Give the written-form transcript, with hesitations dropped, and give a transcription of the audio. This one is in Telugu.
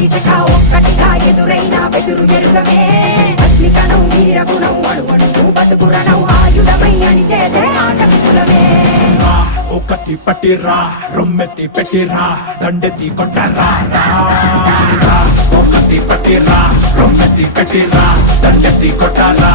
దిశక ఒక్కటిగా ఎదురైన బెదురు ఎరుగమే అగ్నికణం వీరగుణం అణువణువు బతుకురణం ఆయుధమై అని చేసే ఆటకులమే ఒకటి పట్టిరా రొమ్మెత్తి పెట్టిరా దండెత్తి కొట్టరా ఒకటి పట్టిరా రొమ్మెత్తి పెట్టిరా దండెత్తి కొట్టరా